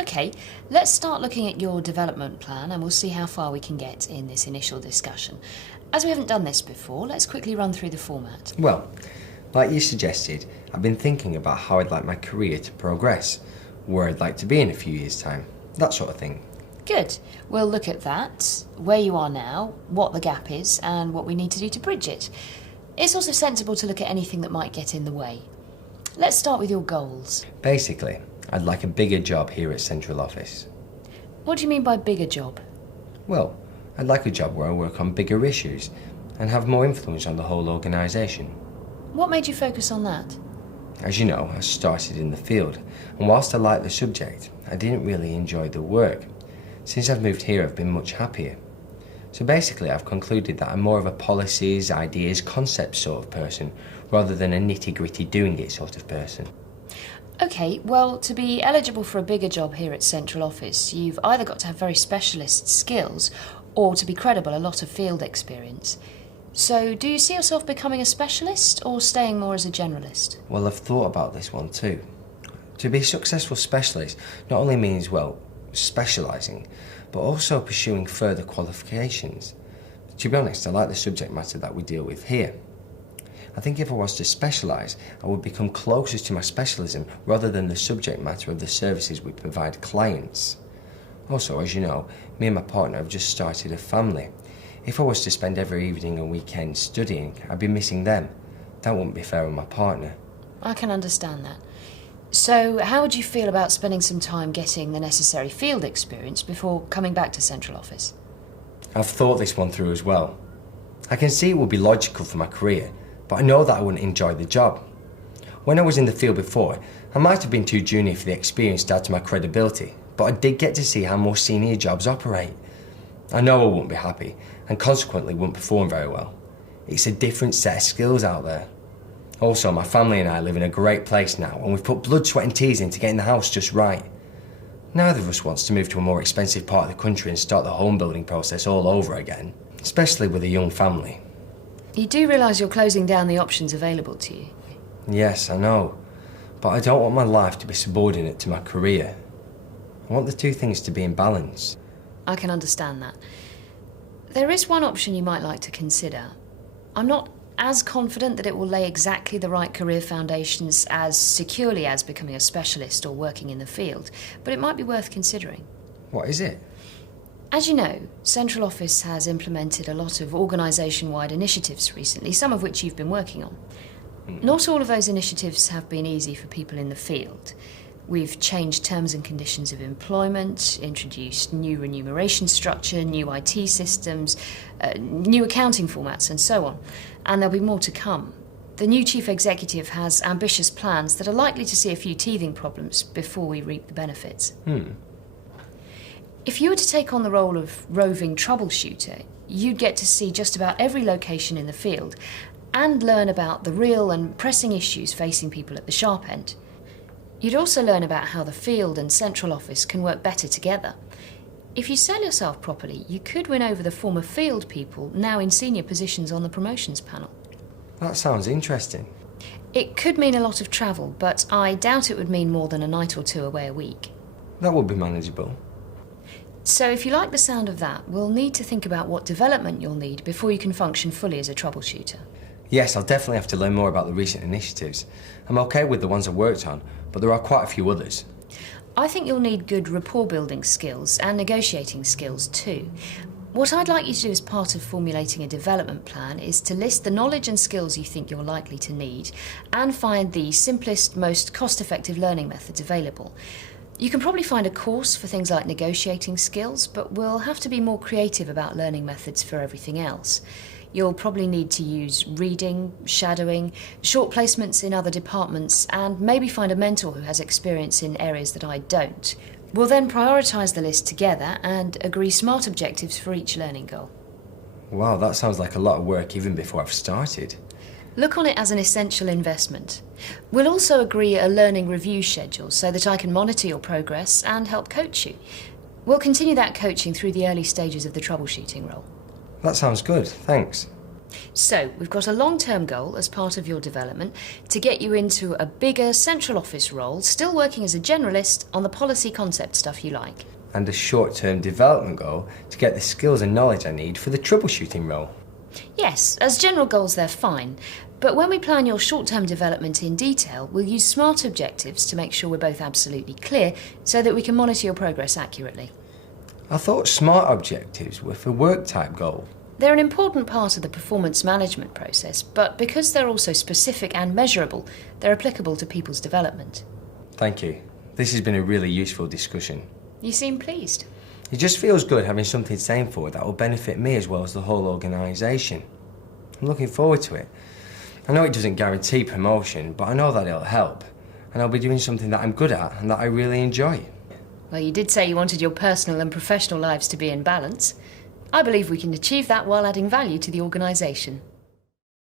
Okay, let's start looking at your development plan and we'll see how far we can get in this initial discussion. As we haven't done this before, let's quickly run through the format. Well, like you suggested, I've been thinking about how I'd like my career to progress, where I'd like to be in a few years' time, that sort of thing. Good. We'll look at that, where you are now, what the gap is, and what we need to do to bridge it. It's also sensible to look at anything that might get in the way. Let's start with your goals. Basically, I'd like a bigger job here at central office. What do you mean by bigger job? Well, I'd like a job where I work on bigger issues and have more influence on the whole organisation. What made you focus on that? As you know, I started in the field, and whilst I liked the subject, I didn't really enjoy the work. Since I've moved here, I've been much happier. So basically, I've concluded that I'm more of a policies, ideas, concepts sort of person, rather than a nitty-gritty doing it sort of person. Okay, well, to be eligible for a bigger job here at central office, you've either got to have very specialist skills or, to be credible, a lot of field experience. So, do you see yourself becoming a specialist or staying more as a generalist? Well, I've thought about this one too. To be a successful specialist not only means, well, specialising, but also pursuing further qualifications. To be honest, I like the subject matter that we deal with here. I think if I was to specialise, I would become closer to my specialism rather than the subject matter of the services we provide clients. Also, as you know, me and my partner have just started a family. If I was to spend every evening and weekend studying, I'd be missing them. That wouldn't be fair on my partner. I can understand that. So, how would you feel about spending some time getting the necessary field experience before coming back to central office? I've thought this one through as well. I can see it would be logical for my career, but I know that I wouldn't enjoy the job. When I was in the field before, I might have been too junior for the experience to add to my credibility, but I did get to see how more senior jobs operate. I know I wouldn't be happy, and consequently wouldn't perform very well. It's a different set of skills out there. Also, my family and I live in a great place now, and we've put blood, sweat and tears into getting the house just right. Neither of us wants to move to a more expensive part of the country and start the home building process all over again, especially with a young family. You do realise you're closing down the options available to you? Yes, I know, but I don't want my life to be subordinate to my career. I want the two things to be in balance. I can understand that. There is one option you might like to consider. I'm not as confident that it will lay exactly the right career foundations as securely as becoming a specialist or working in the field, but it might be worth considering. What is it? As you know, Central Office has implemented a lot of organisation-wide initiatives recently, some of which you've been working on. Not all of those initiatives have been easy for people in the field. We've changed terms and conditions of employment, introduced new remuneration structure, new IT systems, new accounting formats and so on. And there'll be more to come. The new chief executive has ambitious plans that are likely to see a few teething problems before we reap the benefits. If you were to take on the role of roving troubleshooter, you'd get to see just about every location in the field and learn about the real and pressing issues facing people at the sharp end. You'd also learn about how the field and central office can work better together. If you sell yourself properly, you could win over the former field people now in senior positions on the promotions panel. That sounds interesting. It could mean a lot of travel, but I doubt it would mean more than a night or two away a week. That would be manageable. So if you like the sound of that, we'll need to think about what development you'll need before you can function fully as a troubleshooter. Yes, I'll definitely have to learn more about the recent initiatives. I'm okay with the ones I've worked on, but there are quite a few others. I think you'll need good rapport building skills and negotiating skills too. What I'd like you to do as part of formulating a development plan is to list the knowledge and skills you think you're likely to need and find the simplest, most cost-effective learning methods available. You can probably find a course for things like negotiating skills, but we'll have to be more creative about learning methods for everything else. You'll probably need to use reading, shadowing, short placements in other departments, and maybe find a mentor who has experience in areas that I don't. We'll then prioritise the list together and agree smart objectives for each learning goal. Wow, that sounds like a lot of work even before I've started. Look on it as an essential investment. We'll also agree a learning review schedule so that I can monitor your progress and help coach you. We'll continue that coaching through the early stages of the troubleshooting role. That sounds good, thanks. So, we've got a long-term goal as part of your development to get you into a bigger central office role, still working as a generalist on the policy concept stuff you like. And a short-term development goal to get the skills and knowledge I need for the troubleshooting role. Yes, as general goals they're fine, but when we plan your short-term development in detail, we'll use SMART objectives to make sure we're both absolutely clear so that we can monitor your progress accurately. I thought SMART objectives were for work-type goals. They're an important part of the performance management process, but because they're also specific and measurable, they're applicable to people's development. Thank you. This has been a really useful discussion. You seem pleased. It just feels good having something to aim for that will benefit me as well as the whole organisation. I'm looking forward to it. I know it doesn't guarantee promotion, but I know that it'll help. And I'll be doing something that I'm good at and that I really enjoy. Well, you did say you wanted your personal and professional lives to be in balance. I believe we can achieve that while adding value to the organisation.